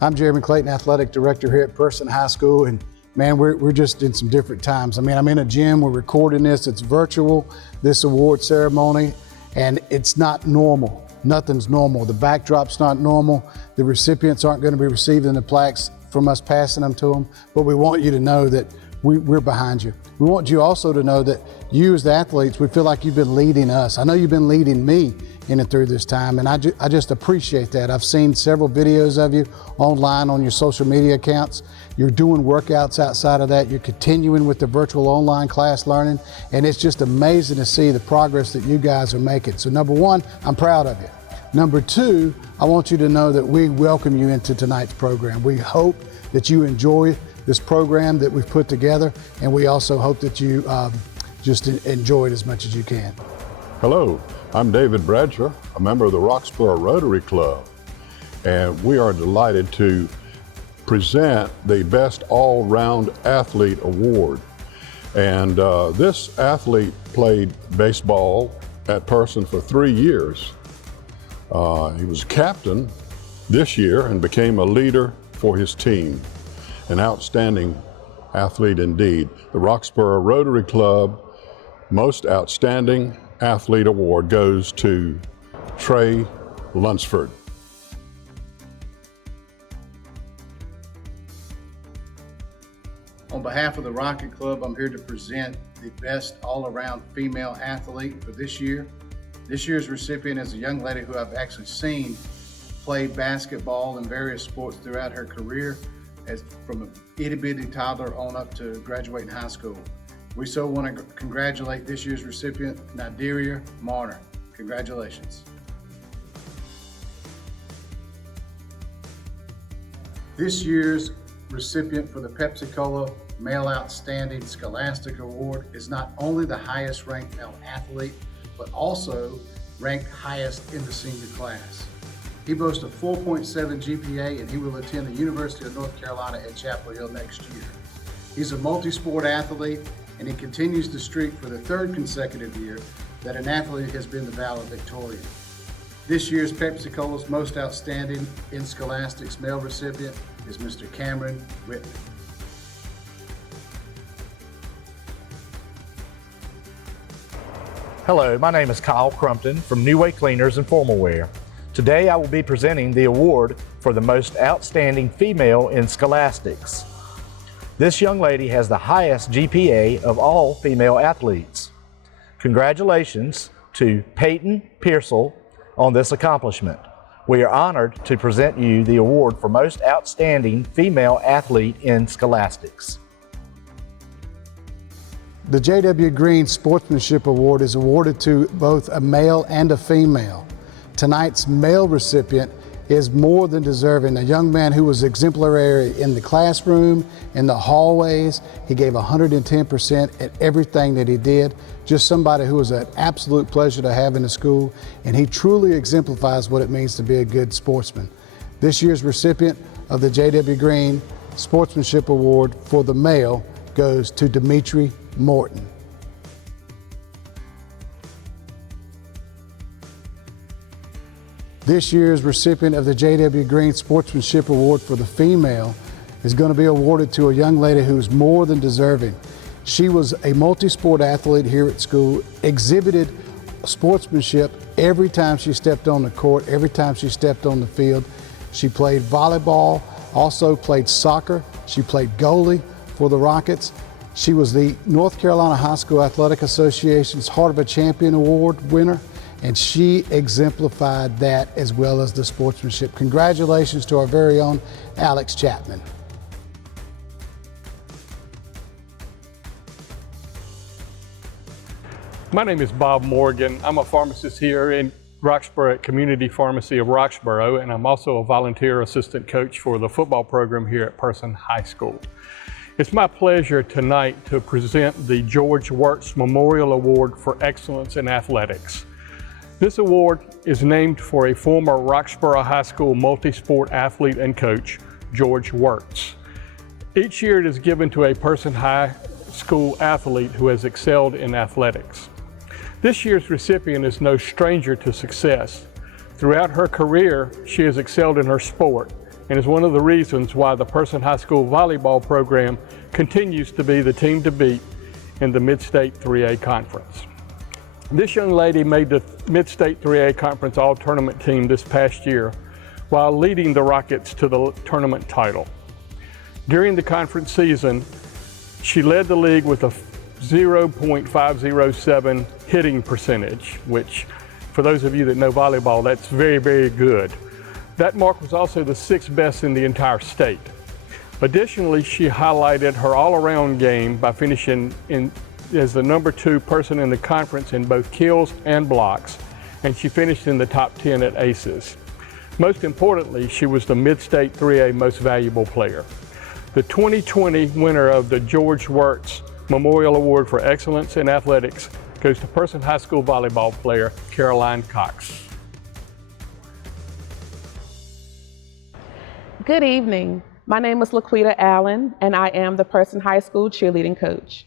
I'm Jeremy Clayton, Athletic Director here at Person High School, and man, we're just in some different times. I mean, I'm in a gym, we're recording this, it's virtual, this award ceremony, and it's not normal. Nothing's normal. The backdrop's not normal. The recipients aren't going to be receiving the plaques from us passing them to them, but we want you to know that we're behind you. We want you also to know that you as the athletes, we feel like you've been leading us. I know you've been leading me in and through this time, and I just appreciate that. I've seen several videos of you online on your social media accounts. You're doing workouts outside of that. You're continuing with the virtual online class learning, and it's just amazing to see the progress that you guys are making. So number one, I'm proud of you. Number two, I want you to know that we welcome you into tonight's program. We hope that you enjoy this program that we've put together, and we also hope that you just enjoy it as much as you can. Hello, I'm David Bradshaw, a member of the Roxborough Rotary Club, and we are delighted to present the Best All-Round Athlete Award. And this athlete played baseball at Person for 3 years. He was captain this year and became a leader for his team. An outstanding athlete indeed. The Roxborough Rotary Club Most Outstanding Athlete Award goes to Trey Lunsford. On behalf of the Rocket Club, I'm here to present the Best All-Around Female Athlete for this year. This year's recipient is a young lady who I've actually seen play basketball and various sports throughout her career, from an itty-bitty toddler on up to graduating high school. We so want to congratulate this year's recipient, Nadiria Marner. Congratulations. This year's recipient for the Pepsi-Cola Male Outstanding Scholastic Award is not only the highest ranked male athlete, but also ranked highest in the senior class. He boasts a 4.7 GPA, and he will attend the University of North Carolina at Chapel Hill next year. He's a multi-sport athlete, and he continues the streak for the third consecutive year that an athlete has been the valedictorian. This year's Pepsi-Cola's Most Outstanding in Scholastics male recipient is Mr. Cameron Whitman. Hello, my name is Kyle Crumpton from New Way Cleaners and Formal Wear. Today I will be presenting the award for the Most Outstanding Female in Scholastics. This young lady has the highest GPA of all female athletes. Congratulations to Peyton Pearsall on this accomplishment. We are honored to present you the award for Most Outstanding Female Athlete in Scholastics. The J.W. Green Sportsmanship Award is awarded to both a male and a female. Tonight's male recipient is more than deserving. A young man who was exemplary in the classroom, in the hallways. He gave 110% at everything that he did. Just somebody who was an absolute pleasure to have in the school, and he truly exemplifies what it means to be a good sportsman. This year's recipient of the J.W. Green Sportsmanship Award for the male goes to Dimitri Morton. This year's recipient of the J.W. Green Sportsmanship Award for the female is going to be awarded to a young lady who's more than deserving. She was a multi-sport athlete here at school, exhibited sportsmanship every time she stepped on the court, every time she stepped on the field. She played volleyball, also played soccer. She played goalie for the Rockets. She was the North Carolina High School Athletic Association's Heart of a Champion Award winner, and she exemplified that as well as the sportsmanship. Congratulations to our very own Alex Chapman. My name is Bob Morgan. I'm a pharmacist here in Roxborough at Community Pharmacy of Roxborough, and I'm also a volunteer assistant coach for the football program here at Person High School. It's my pleasure tonight to present the George Wirtz Memorial Award for Excellence in Athletics. This award is named for a former Roxborough High School multi-sport athlete and coach, George Wirtz. Each year it is given to a Person High School athlete who has excelled in athletics. This year's recipient is no stranger to success. Throughout her career, she has excelled in her sport, and is one of the reasons why the Person High School volleyball program continues to be the team to beat in the Mid-State 3A Conference. This young lady made the Mid-State 3A Conference All-Tournament team this past year while leading the Rockets to the tournament title. During the conference season, she led the league with a 0.507 hitting percentage, which for those of you that know volleyball, that's very, very good. That mark was also the 6th best in the entire state. Additionally, she highlighted her all-around game by finishing as the #2 person in the conference in both kills and blocks, and she finished in the top 10 at aces. Most importantly, she was the Mid-State 3A Most Valuable Player. The 2020 winner of the George Wirtz Memorial Award for Excellence in Athletics goes to Person High School volleyball player Caroline Cox. Good evening. My name is Laquita Allen, and I am the Person High School cheerleading coach.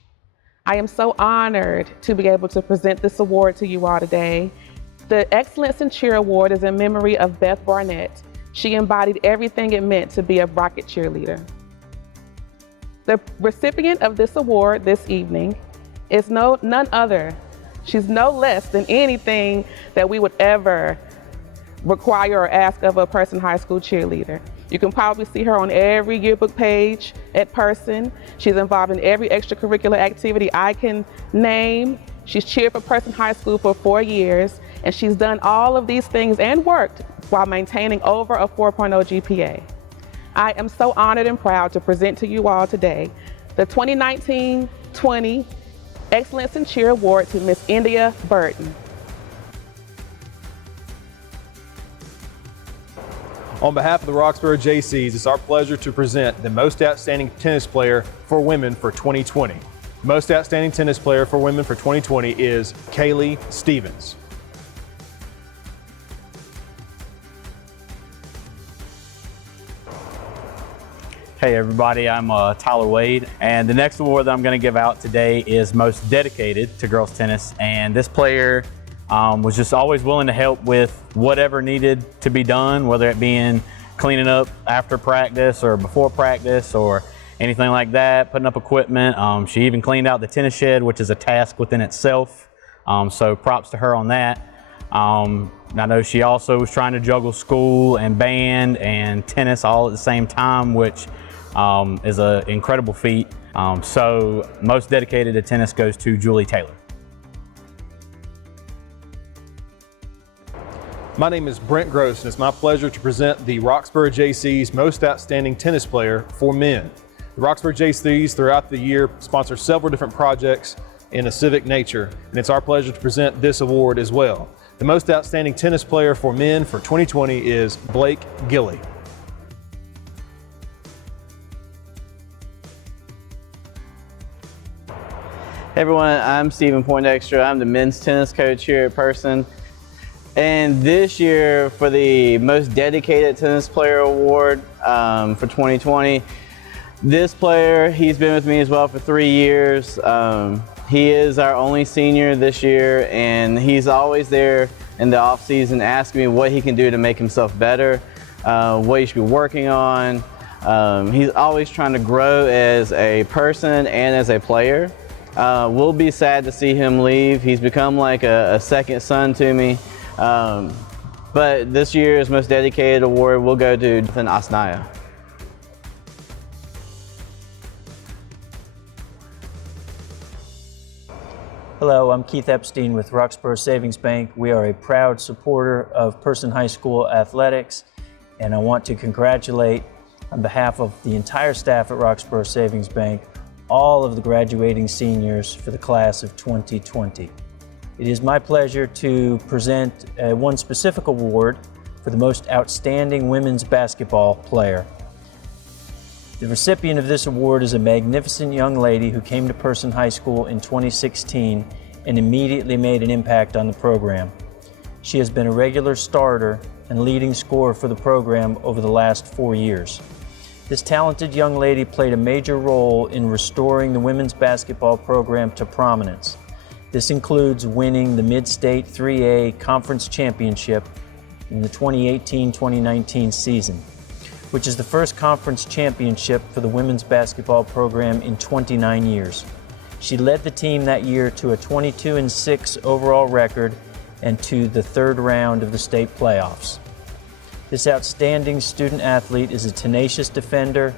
I am so honored to be able to present this award to you all today. The Excellence in Cheer Award is in memory of Beth Barnett. She embodied everything it meant to be a Rocket cheerleader. The recipient of this award this evening is none other. She's no less than anything that we would ever require or ask of a Person High School cheerleader. You can probably see her on every yearbook page at Person. She's involved in every extracurricular activity I can name. She's cheered for Person High School for 4 years, and she's done all of these things and worked while maintaining over a 4.0 GPA. I am so honored and proud to present to you all today the 2019-20 Excellence in Cheer Award to Miss India Burton. On behalf of the Roxborough JCs, it's our pleasure to present the Most Outstanding Tennis Player for Women for 2020. The Most Outstanding Tennis Player for Women for 2020 is Kaylee Stevens. Hey everybody, I'm Tyler Wade, and the next award that I'm going to give out today is Most Dedicated to Girls Tennis. And this player was just always willing to help with whatever needed to be done, whether it being cleaning up after practice or before practice or anything like that, putting up equipment. She even cleaned out the tennis shed, which is a task within itself. So props to her on that. I know she also was trying to juggle school and band and tennis all at the same time, which is an incredible feat. So Most Dedicated to Tennis goes to Julie Taylor. My name is Brent Gross, and it's my pleasure to present the Roxborough JC's Most Outstanding Tennis Player for Men. The Roxborough JCs throughout the year sponsor several different projects in a civic nature, and it's our pleasure to present this award as well. The Most Outstanding Tennis Player for Men for 2020 is Blake Gilly. Hey everyone, I'm Stephen Poindexter. I'm the men's tennis coach here at Person. And this year for the Most Dedicated Tennis Player Award for 2020, this player, he's been with me as well for 3 years. He is our only senior this year, and he's always there in the off season asking me what he can do to make himself better, what he should be working on. He's always trying to grow as a person and as a player. We'll be sad to see him leave. He's become like a second son to me. But this year's Most Dedicated Award will go to Nathan Asnaya. Hello, I'm Keith Epstein with Roxborough Savings Bank. We are a proud supporter of Person High School athletics, and I want to congratulate, on behalf of the entire staff at Roxborough Savings Bank, all of the graduating seniors for the class of 2020. It is my pleasure to present one specific award for the Most Outstanding Women's Basketball Player. The recipient of this award is a magnificent young lady who came to Person High School in 2016 and immediately made an impact on the program. She has been a regular starter and leading scorer for the program over the last 4 years. This talented young lady played a major role in restoring the women's basketball program to prominence. This includes winning the Mid-State 3A Conference Championship in the 2018-2019 season. which is the first conference championship for the women's basketball program in 29 years. She led the team that year to a 22-6 overall record and to the third round of the state playoffs. This outstanding student athlete is a tenacious defender,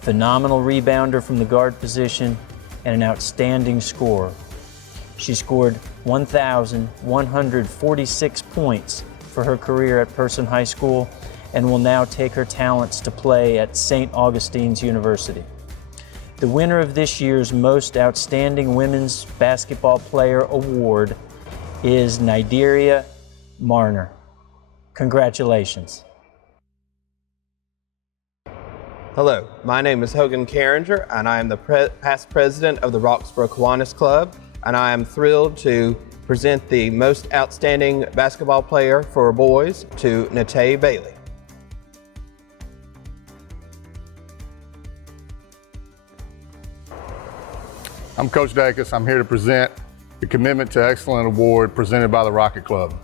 phenomenal rebounder from the guard position, and an outstanding scorer. She scored 1,146 points for her career at Person High School and will now take her talents to play at St. Augustine's University. The winner of this year's Most Outstanding Women's Basketball Player Award is Nideria Marner. Congratulations. Hello, my name is Hogan Carringer, and I am the past president of the Roxborough Kiwanis Club, and I am thrilled to present the Most Outstanding Basketball Player for Boys to Natay Bailey. I'm Coach Dacus. I'm here to present the Commitment to Excellence Award presented by the Rocket Club.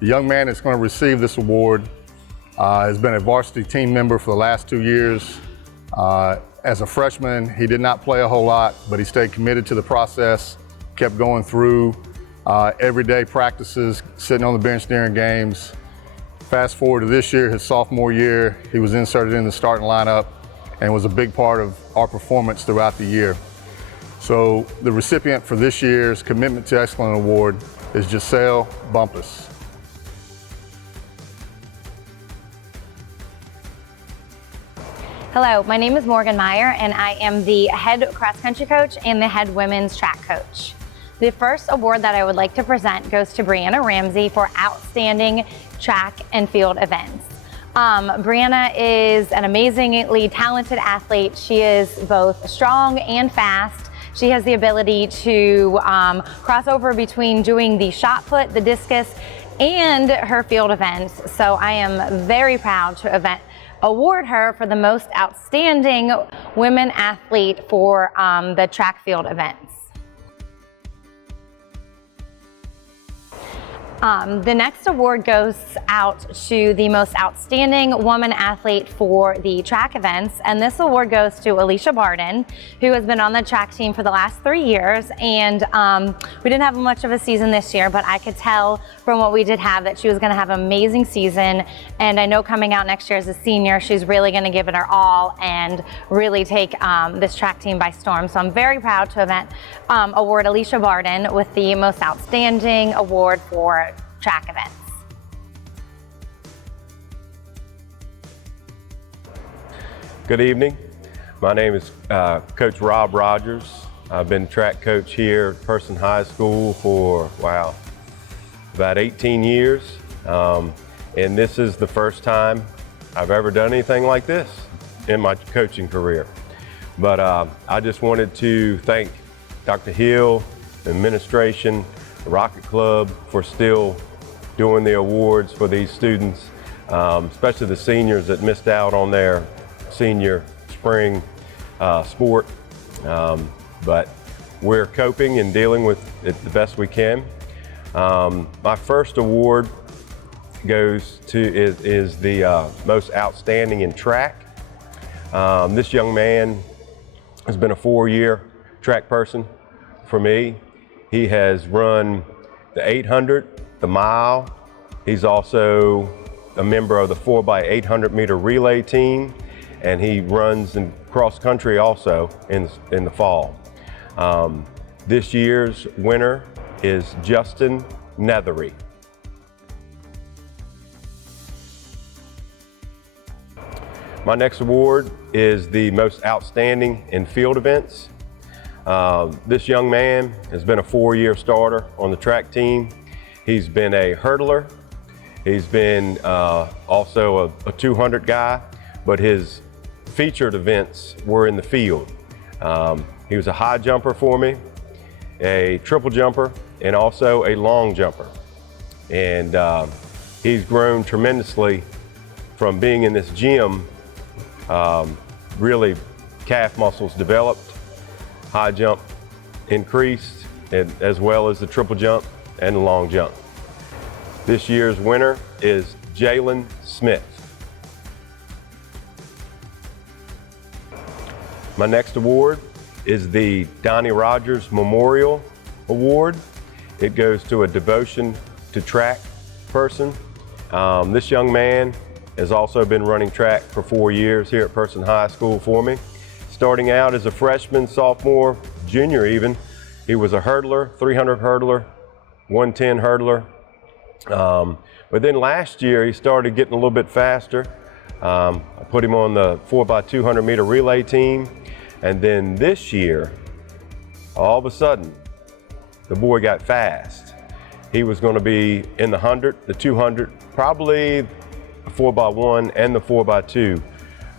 The young man that's going to receive this award has been a varsity team member for the last 2 years. As a freshman, he did not play a whole lot, but he stayed committed to the process, kept going through everyday practices, sitting on the bench during games. Fast forward to this year, his sophomore year, he was inserted in the starting lineup and was a big part of our performance throughout the year. So the recipient for this year's Commitment to Excellence Award is Giselle Bumpus. Hello, my name is Morgan Meyer, and I am the head cross country coach and the head women's track coach. The first award that I would like to present goes to Brianna Ramsey for outstanding track and field events. Brianna is an amazingly talented athlete. She is both strong and fast. She has the ability to cross over between doing the shot put, the discus, and her field events. So I am very proud to award her for the most outstanding women athlete for the track field events. The next award goes out to the most outstanding woman athlete for the track events, and this award goes to Alicia Barden, who has been on the track team for the last 3 years. And we didn't have much of a season this year, but I could tell from what we did have that she was going to have an amazing season. And I know coming out next year as a senior, she's really going to give it her all and really take this track team by storm. So I'm very proud to award Alicia Barden with the most outstanding award for track events. Good evening. My name is Coach Rob Rogers. I've been track coach here at Person High School for, about 18 years. And this is the first time I've ever done anything like this in my coaching career. But I just wanted to thank Dr. Hill, the administration, the Rocket Club for still doing the awards for these students, especially the seniors that missed out on their senior spring sport. But we're coping and dealing with it the best we can. My first award goes to is the most outstanding in track. This young man has been a 4-year track person for me. He has run the 800, the mile. He's also a member of the 4x800 meter relay team, and he runs in cross country also in the fall. This year's winner is Justin Nethery. My next award is the most outstanding in field events. This young man has been a 4-year starter on the track team. He's been a hurdler. He's been also a 200 guy, but his featured events were in the field. He was a high jumper for me, a triple jumper, and also a long jumper. And he's grown tremendously from being in this gym. Really, calf muscles developed, high jump increased, and as well as the triple jump and the long jump. This year's winner is Jalen Smith. My next award is the Donnie Rogers Memorial Award. It goes to a devotion to track person. This young man has also been running track for 4 years here at Person High School for me. Starting out as a freshman, sophomore, junior even, he was a hurdler, 300 hurdler, 110 hurdler. But then last year he started getting a little bit faster. I put him on the 4x200 meter relay team. And then this year, all of a sudden, the boy got fast. He was going to be in the 100, the 200, probably the 4x1 and the 4x2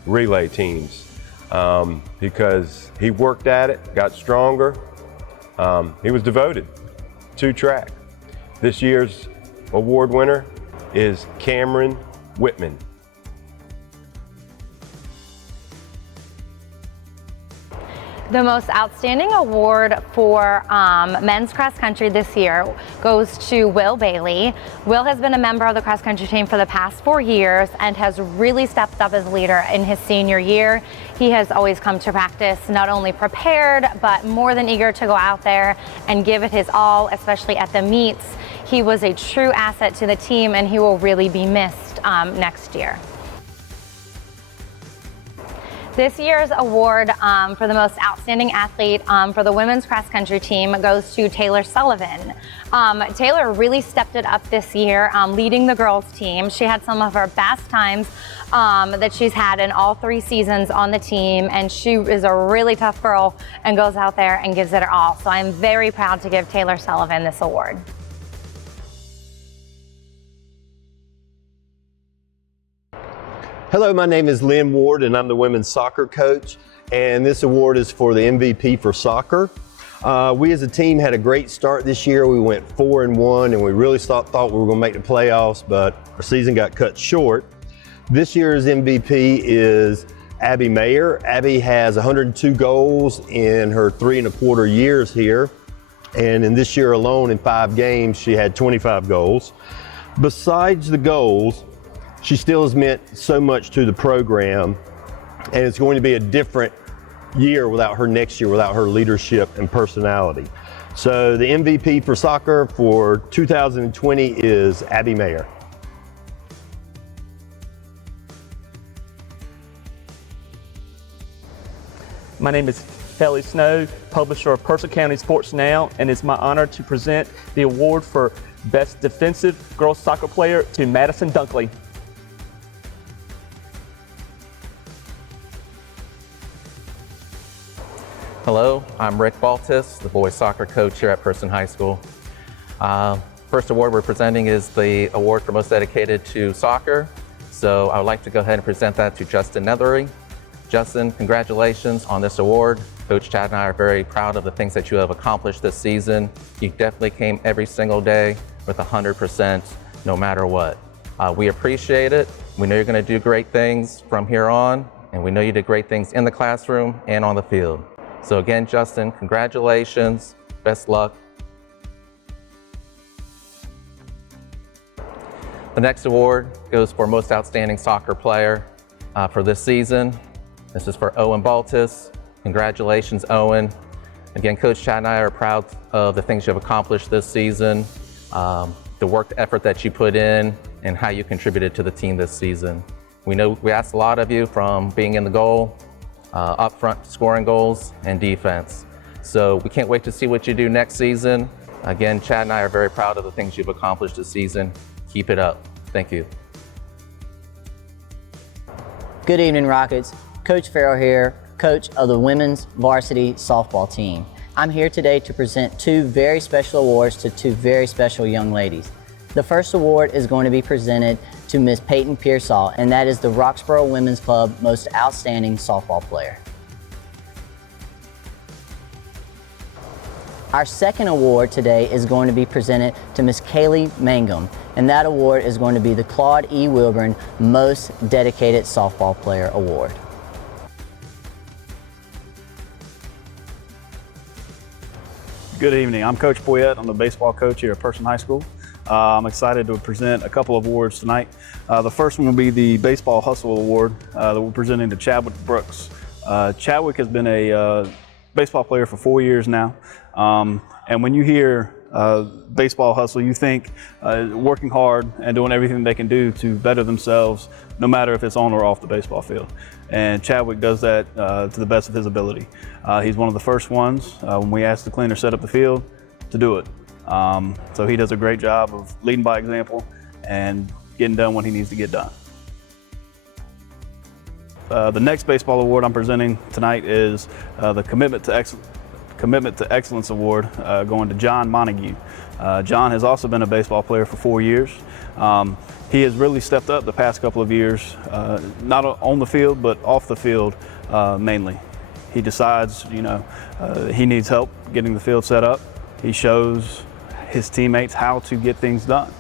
relay teams because he worked at it, got stronger. He was devoted to track. This year's award winner is Cameron Whitman. The most outstanding award for men's cross country this year goes to Will Bailey. Will has been a member of the cross country team for the past 4 years and has really stepped up as a leader in his senior year. He has always come to practice not only prepared, but more than eager to go out there and give it his all, especially at the meets. He was a true asset to the team and he will really be missed next year. This year's award for the most outstanding athlete for the women's cross country team goes to Taylor Sullivan. Taylor really stepped it up this year, leading the girls team. She had some of her best times that she's had in all 3 seasons on the team, and she is a really tough girl and goes out there and gives it her all. So I'm very proud to give Taylor Sullivan this award. Hello, my name is Lynn Ward and I'm the women's soccer coach, and this award is for the MVP for soccer. We as a team had a great start this year. We went 4-1 and we really thought we were going to make the playoffs, but our season got cut short. This year's MVP is Abby Mayer. Abby has 102 goals in her 3¼ years here, and in this year alone in 5 games she had 25 goals. Besides the goals, she still has meant so much to the program, and it's going to be a different year without her next year, without her leadership and personality. So the MVP for soccer for 2020 is Abby Mayer. My name is Kelly Snow, publisher of Person County Sports Now, and it's my honor to present the award for Best Defensive Girls Soccer Player to Madison Dunkley. Hello, I'm Rick Baltus, the boys soccer coach here at Person High School. First award we're presenting is the award for most dedicated to soccer. So I would like to go ahead and present that to Justin Nethery. Justin, congratulations on this award. Coach Chad and I are very proud of the things that you have accomplished this season. You definitely came every single day with 100%, no matter what. We appreciate it. We know you're going to do great things from here on, and we know you did great things in the classroom and on the field. So again, Justin, congratulations, best luck. The next award goes for Most Outstanding Soccer Player for this season. This is for Owen Baltus. Congratulations, Owen. Again, Coach Chad and I are proud of the things you've accomplished this season, the work effort that you put in, and how you contributed to the team this season. We know we asked a lot of you from being in the goal, up front scoring goals, and defense. So we can't wait to see what you do next season. Again, Chad and I are very proud of the things you've accomplished this season. Keep it up. Thank you. Good evening, Rockets. Coach Farrell here, coach of the women's varsity softball team. I'm here today to present 2 very special awards to 2 very special young ladies. The first award is going to be presented to Miss Peyton Pearsall, and that is the Roxborough Women's Club Most Outstanding Softball Player. Our second award today is going to be presented to Miss Kaylee Mangum, and that award is going to be the Claude E. Wilburn Most Dedicated Softball Player Award. Good evening. I'm Coach Boyette. I'm the baseball coach here at Person High School. I'm excited to present a couple of awards tonight. The first one will be the Baseball Hustle Award that we're presenting to Chadwick Brooks. Chadwick has been a baseball player for 4 years now. And when you hear baseball hustle, you think working hard and doing everything they can do to better themselves, no matter if it's on or off the baseball field. And Chadwick does that to the best of his ability. He's one of the first ones when we asked the cleaner to set up the field to do it. So he does a great job of leading by example and getting done when he needs to get done. The next baseball award I'm presenting tonight is the Commitment to Excellence Award going to John Montague. John has also been a baseball player for 4 years. He has really stepped up the past couple of years, not on the field, but off the field mainly. He decides, he needs help getting the field set up. He shows his teammates how to get things done.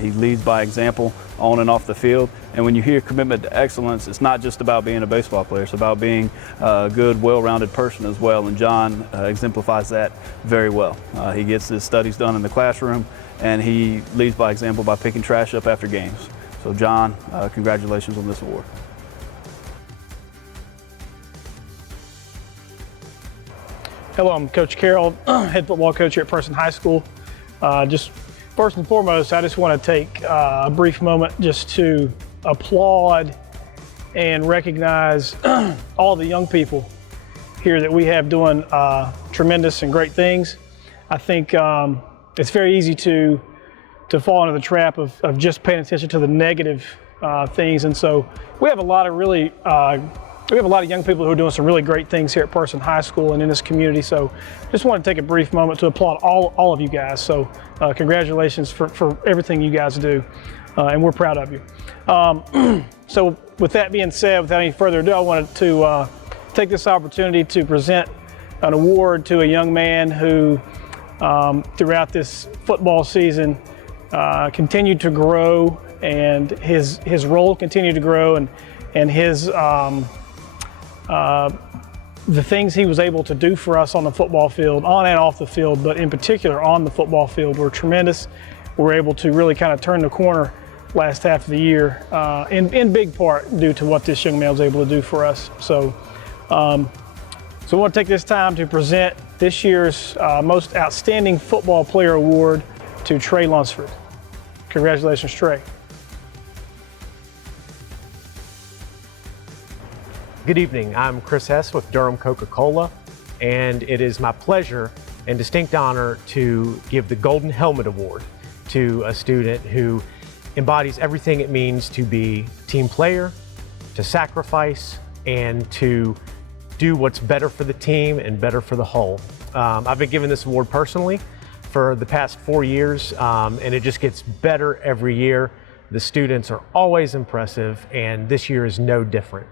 He leads by example on and off the field. And when you hear commitment to excellence, it's not just about being a baseball player. It's about being a good, well-rounded person as well. And John exemplifies that very well. He gets his studies done in the classroom, and he leads by example by picking trash up after games. So John, congratulations on this award. Hello, I'm Coach Carroll, head football coach here at Person High School. Just first and foremost, I just want to take a brief moment just to applaud and recognize all the young people here that we have doing tremendous and great things. I think it's very easy to fall into the trap of just paying attention to the negative things, and so we have a lot of really we have a lot of young people who are doing some really great things here at Person High School and in this community. So just want to take a brief moment to applaud all of you guys. So congratulations for everything you guys do. And we're proud of you. So with that being said, without any further ado, I wanted to take this opportunity to present an award to a young man who throughout this football season continued to grow, and his role continued to grow, and his the things he was able to do for us on the football field, on and off the field, but in particular on the football field, were tremendous. We were able to really kind of turn the corner last half of the year, in big part due to what this young man was able to do for us. So I want to take this time to present this year's Most Outstanding Football Player Award to Trey Lunsford. Congratulations, Trey. Good evening, I'm Chris Hess with Durham Coca-Cola, and it is my pleasure and distinct honor to give the Golden Helmet Award to a student who embodies everything it means to be a team player, to sacrifice, and to do what's better for the team and better for the whole. I've been given this award personally for the past 4 years, and it just gets better every year. The students are always impressive, and this year is no different.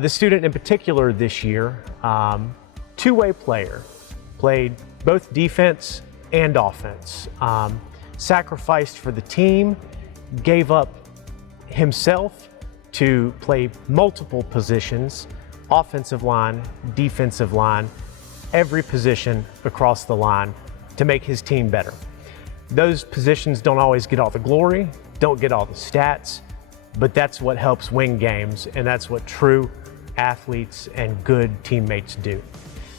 This student in particular this year, two-way player, played both defense and offense, sacrificed for the team, gave up himself to play multiple positions, offensive line, defensive line, every position across the line to make his team better. Those positions don't always get all the glory, don't get all the stats, but that's what helps win games, and that's what true athletes and good teammates do.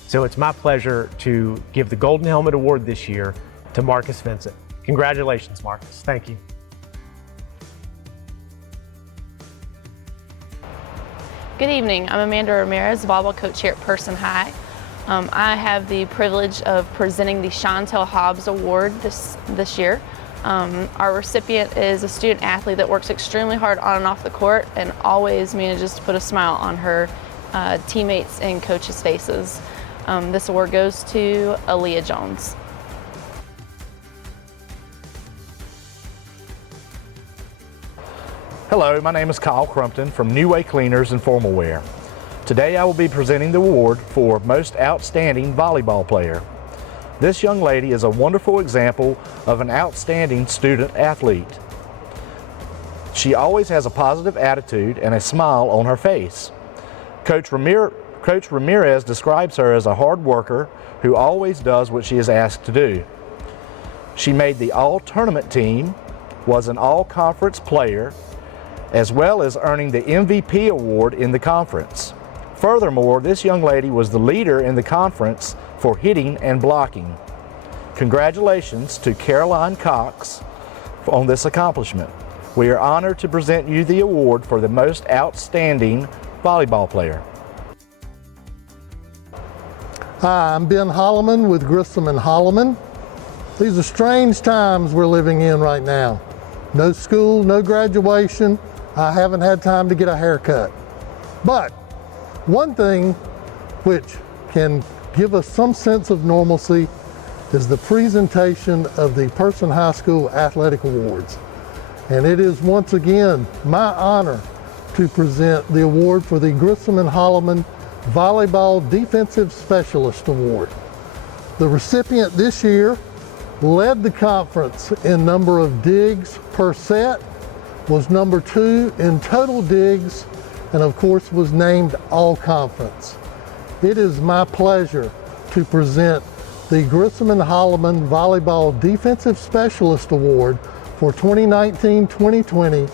So it's my pleasure to give the Golden Helmet Award this year to Marcus Vincent. Congratulations, Marcus. Thank you. Good evening. I'm Amanda Ramirez, volleyball coach here at Person High. I have the privilege of presenting the Chantel Hobbs Award this year. Our recipient is a student athlete that works extremely hard on and off the court and always manages to put a smile on her teammates and coaches' faces. This award goes to Aaliyah Jones. Hello, my name is Kyle Crumpton from New Way Cleaners and Formal Wear. Today I will be presenting the award for Most Outstanding Volleyball Player. This young lady is a wonderful example of an outstanding student athlete. She always has a positive attitude and a smile on her face. Coach Ramirez describes her as a hard worker who always does what she is asked to do. She made the all-tournament team, was an all-conference player, as well as earning the MVP award in the conference. Furthermore, this young lady was the leader in the conference for hitting and blocking. Congratulations to Caroline Cox on this accomplishment. We are honored to present you the award for the most outstanding volleyball player. Hi, I'm Ben Holloman with Grissom and Holloman. These are strange times we're living in right now. No school, no graduation. I haven't had time to get a haircut. But one thing which can give us some sense of normalcy is the presentation of the Person High School Athletic Awards. And it is once again my honor to present the award for the Grissom and Holloman Volleyball Defensive Specialist Award. The recipient this year led the conference in number of digs per set, was number 2 in total digs, and of course was named all conference. It is my pleasure to present the Grissom and Holloman Volleyball Defensive Specialist Award for 2019-2020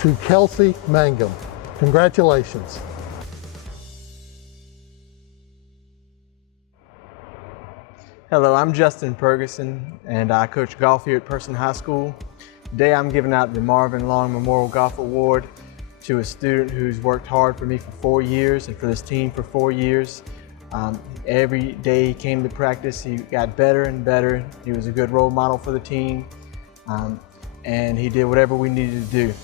to Kelsey Mangum. Congratulations. Hello, I'm Justin Ferguson, and I coach golf here at Person High School. Today I'm giving out the Marvin Long Memorial Golf Award to a student who's worked hard for me for 4 years and for this team for 4 years. Every day he came to practice, he got better and better. He was a good role model for the team, and he did whatever we needed to do.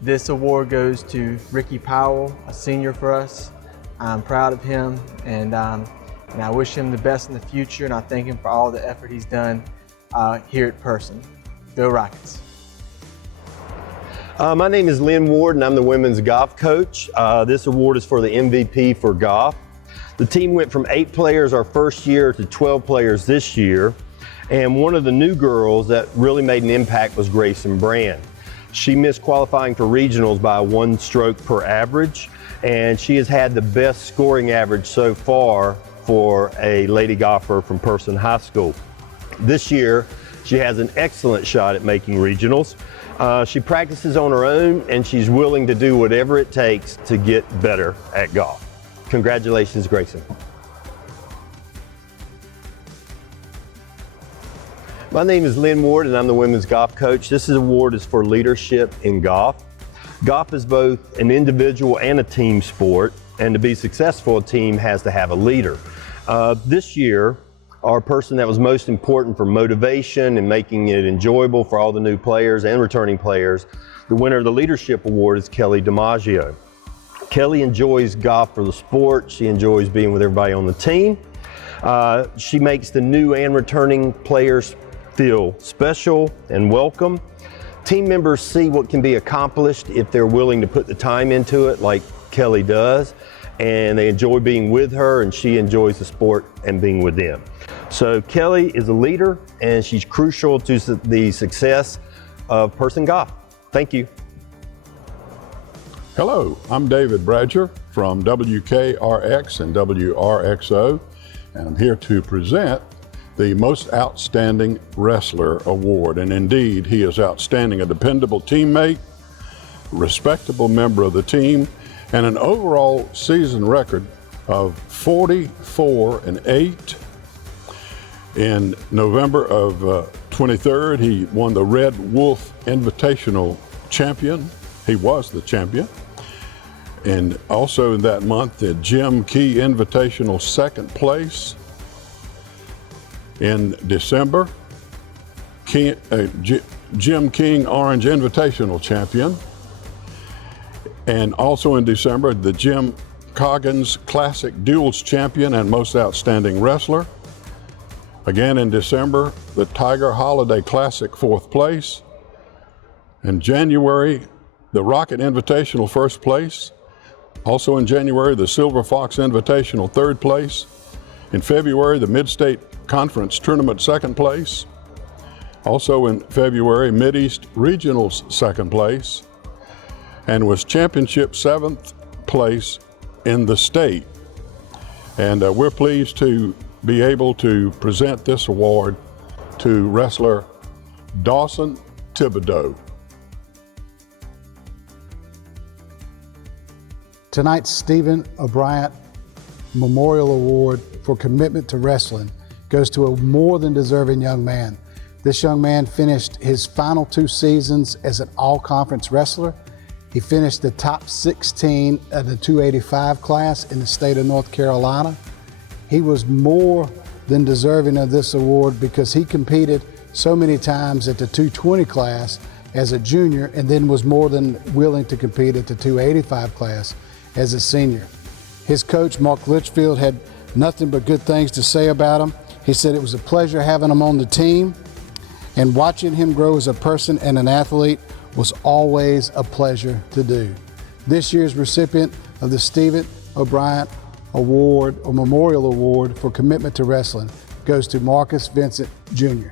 This award goes to Ricky Powell, a senior for us. I'm proud of him, and I wish him the best in the future, and I thank him for all the effort he's done here at Person. Go Rockets. My name is Lynn Ward, and I'm the women's golf coach. This award is for the MVP for golf. The team went from 8 players our first year to 12 players this year, and one of the new girls that really made an impact was Grayson Brand. She missed qualifying for regionals by 1 stroke per average, and she has had the best scoring average so far for a lady golfer from Person High School. This year, she has an excellent shot at making regionals. She practices on her own, and she's willing to do whatever it takes to get better at golf. Congratulations, Grayson. My name is Lynn Ward, and I'm the women's golf coach. This award is for leadership in golf. Golf is both an individual and a team sport, and to be successful, a team has to have a leader. This year, our person that was most important for motivation and making it enjoyable for all the new players and returning players, the winner of the Leadership Award is Kelly DiMaggio. Kelly enjoys golf for the sport. She enjoys being with everybody on the team. She makes the new and returning players feel special and welcome. Team members see what can be accomplished if they're willing to put the time into it, like Kelly does, and they enjoy being with her, and she enjoys the sport and being with them. So Kelly is a leader, and she's crucial to the success of Person Golf. Thank you. Hello, I'm David Bradger from WKRX and WRXO, and I'm here to present the Most Outstanding Wrestler Award. And indeed, he is outstanding, a dependable teammate, respectable member of the team, and an overall season record of 44-8. In November of 23rd, he won the Red Wolf Invitational Champion. He was the champion. And also in that month, the Jim Key Invitational 2nd place. In December, Jim King Orange Invitational Champion. And also in December, the Jim Coggins Classic Duels Champion and Most Outstanding Wrestler. Again in December, the Tiger Holiday Classic 4th place. In January, the Rocket Invitational 1st place. Also in January, the Silver Fox Invitational 3rd place. In February, the Mid-State Conference Tournament 2nd place. Also in February, Mid-East Regionals 2nd place. And was championship 7th place in the state. And we're pleased to be able to present this award to wrestler Dawson Thibodeau. Tonight's Stephen O'Brien Memorial Award for commitment to wrestling goes to a more than deserving young man. This young man finished his final 2 seasons as an all-conference wrestler. He finished the top 16 of the 285 class in the state of North Carolina. He was more than deserving of this award because he competed so many times at the 220 class as a junior and then was more than willing to compete at the 285 class as a senior. His coach, Mark Litchfield, had nothing but good things to say about him. He said it was a pleasure having him on the team, and watching him grow as a person and an athlete was always a pleasure to do. This year's recipient of the Stephen O'Brien Award or Memorial Award for commitment to wrestling goes to Marcus Vincent Jr.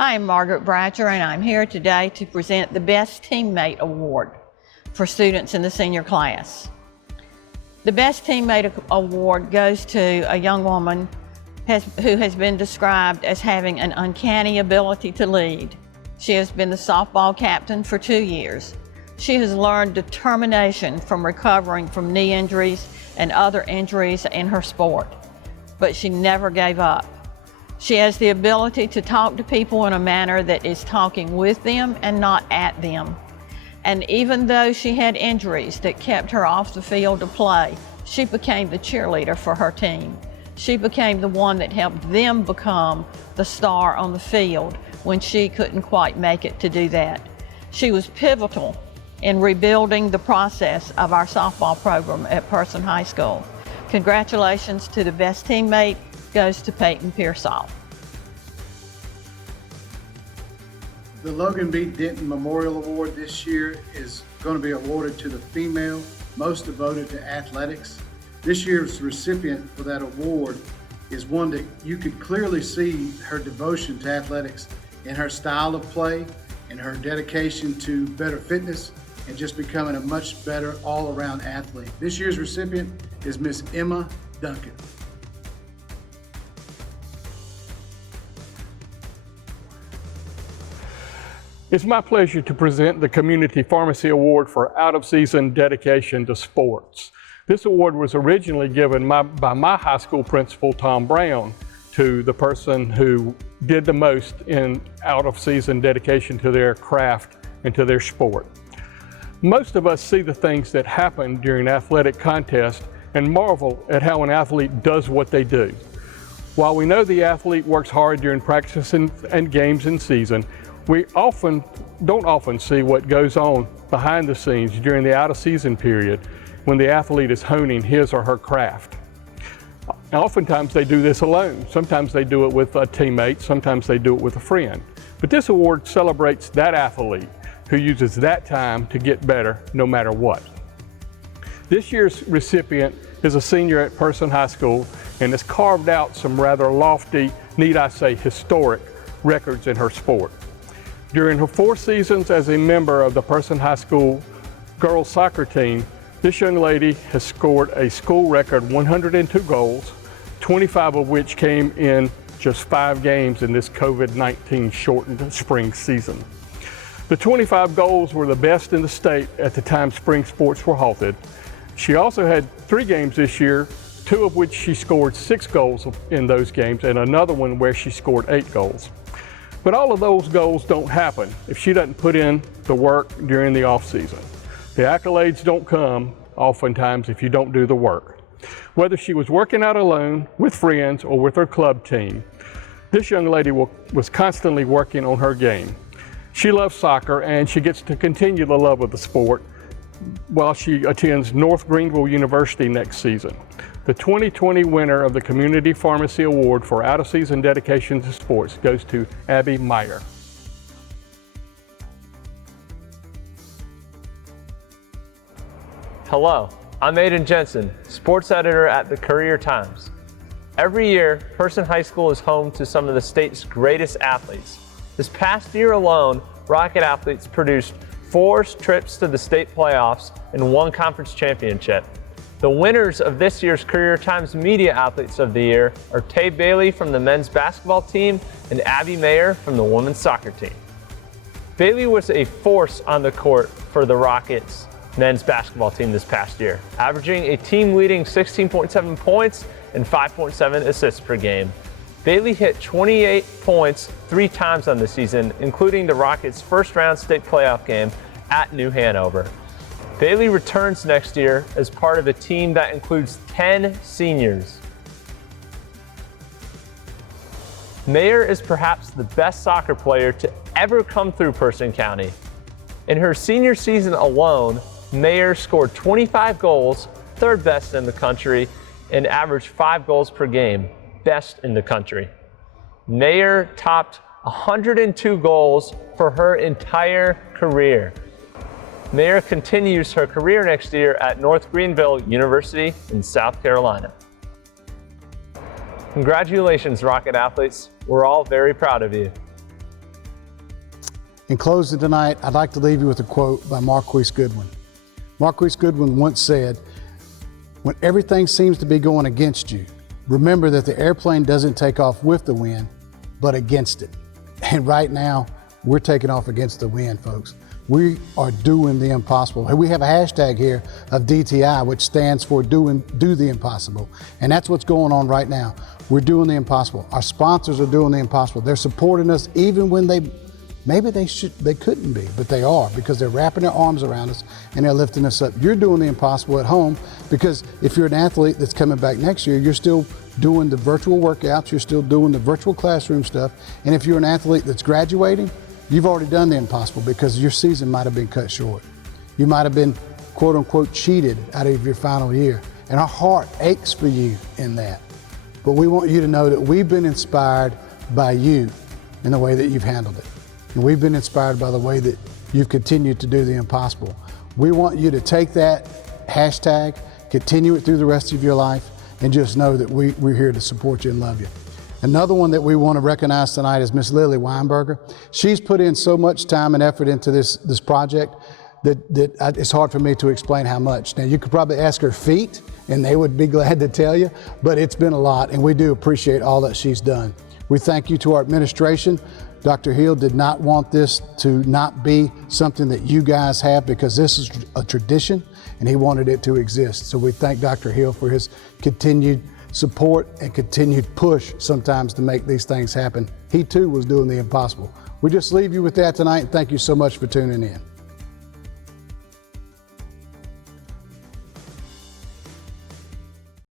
I'm Margaret Bratcher, and I'm here today to present the Best Teammate Award for students in the senior class. The Best Teammate Award goes to a young woman who has been described as having an uncanny ability to lead. She has been the softball captain for 2 years. She has learned determination from recovering from knee injuries and other injuries in her sport, but she never gave up. She has the ability to talk to people in a manner that is talking with them and not at them. And even though she had injuries that kept her off the field to play, she became the cheerleader for her team. She became the one that helped them become the star on the field when she couldn't quite make it to do that. She was pivotal in rebuilding the process of our softball program at Person High School. Congratulations to the best teammate goes to Peyton Pearsall. The Logan B. Denton Memorial Award this year is going to be awarded to the female most devoted to athletics. This year's recipient for that award is one that you could clearly see her devotion to athletics in her style of play and her dedication to better fitness and just becoming a much better all-around athlete. This year's recipient is Miss Emma Duncan. It's my pleasure to present the Community Pharmacy Award for out-of-season dedication to sports. This award was originally given by my high school principal, Tom Brown, to the person who did the most in out-of-season dedication to their craft and to their sport. Most of us see the things that happen during athletic contests and marvel at how an athlete does what they do. While we know the athlete works hard during practice and games in season, we don't often see what goes on behind the scenes during the out-of-season period when the athlete is honing his or her craft. Oftentimes they do this alone. Sometimes they do it with a teammate, sometimes they do it with a friend. But this award celebrates that athlete who uses that time to get better no matter what. This year's recipient is a senior at Person High School and has carved out some rather lofty, need I say historic, records in her sport. During her 4 seasons as a member of the Person High School girls soccer team, this young lady has scored a school record 102 goals, 25 of which came in just 5 games in this COVID-19 shortened spring season. The 25 goals were the best in the state at the time spring sports were halted. She also had 3 games this year, 2 of which she scored 6 goals in those games and another one where she scored 8 goals. But all of those goals don't happen if she doesn't put in the work during the off season. The accolades don't come oftentimes if you don't do the work. Whether she was working out alone, with friends, or with her club team, this young lady was constantly working on her game. She loves soccer and she gets to continue the love of the sport while she attends North Greenville University next season. The 2020 winner of the Community Pharmacy Award for out-of-season dedication to sports goes to Abby Meyer. Hello, I'm Aiden Jensen, sports editor at the Courier-Times. Every year, Person High School is home to some of the state's greatest athletes. This past year alone, Rocket athletes produced 4 trips to the state playoffs and 1 conference championship. The winners of this year's Courier-Times Media Athletes of the Year are Tay Bailey from the men's basketball team and Abby Mayer from the women's soccer team. Bailey was a force on the court for the Rockets men's basketball team this past year, averaging a team-leading 16.7 points and 5.7 assists per game. Bailey hit 28 points 3 times on the season, including the Rockets' first-round state playoff game at New Hanover. Bailey returns next year as part of a team that includes 10 seniors. Mayer is perhaps the best soccer player to ever come through Person County. In her senior season alone, Mayer scored 25 goals, 3rd best in the country, and averaged 5 goals per game, best in the country. Mayer topped 102 goals for her entire career. Mayer continues her career next year at North Greenville University in South Carolina. Congratulations, Rocket athletes. We're all very proud of you. In closing tonight, I'd like to leave you with a quote by Marquise Goodwin. Marquise Goodwin once said, "When everything seems to be going against you, remember that the airplane doesn't take off with the wind, but against it." And right now, we're taking off against the wind, folks. We are doing the impossible. We have a hashtag here of DTI, which stands for Do the Impossible. And that's what's going on right now. We're doing the impossible. Our sponsors are doing the impossible. They're supporting us even when maybe they couldn't be, but they are, because they're wrapping their arms around us and they're lifting us up. You're doing the impossible at home, because if you're an athlete that's coming back next year, you're still doing the virtual workouts, you're still doing the virtual classroom stuff. And if you're an athlete that's graduating, you've already done the impossible, because your season might have been cut short. You might have been, quote unquote, cheated out of your final year. And our heart aches for you in that. But we want you to know that we've been inspired by you in the way that you've handled it. And we've been inspired by the way that you've continued to do the impossible. We want you to take that hashtag, continue it through the rest of your life, and just know that we're here to support you and love you. Another one that we want to recognize tonight is Miss Lily Weinberger. She's put in so much time and effort into this project that it's hard for me to explain how much. Now, you could probably ask her feet, and they would be glad to tell you, but it's been a lot, and we do appreciate all that she's done. We thank you to our administration. Dr. Hill did not want this to not be something that you guys have, because this is a tradition, and he wanted it to exist. So we thank Dr. Hill for his continued support and continued push sometimes to make these things happen. He too was doing the impossible. We just leave you with that tonight, and thank you so much for tuning in.